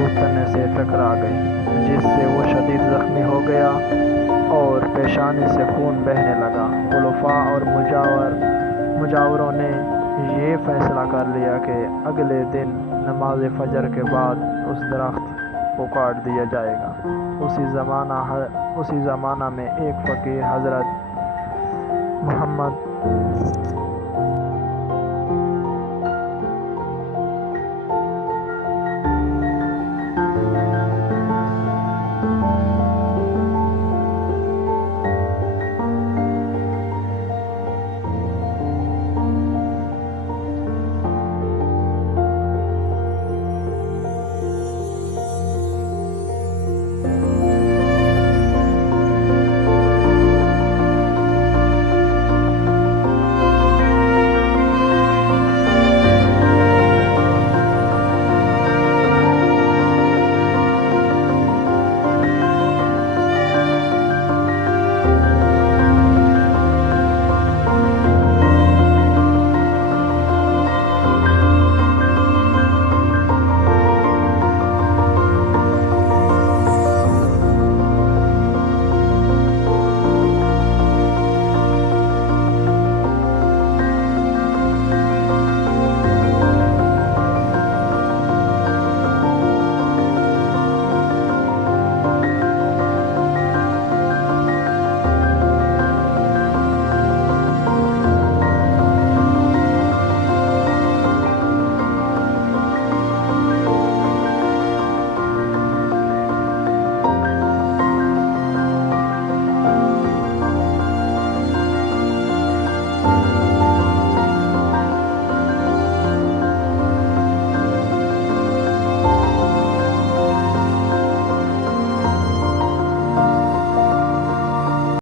मजबूत तने से टकरा गई, जिससे वो शदीद जख्मी हो गया और पेशानी से खून बहने लगा। खुलफा और मुजावरों ने ये फैसला कर लिया कि अगले दिन नमाज फजर के बाद उस दरख्त को काट दिया जाएगा। उसी ज़माना में एक फ़कीर हज़रत मोहम्मद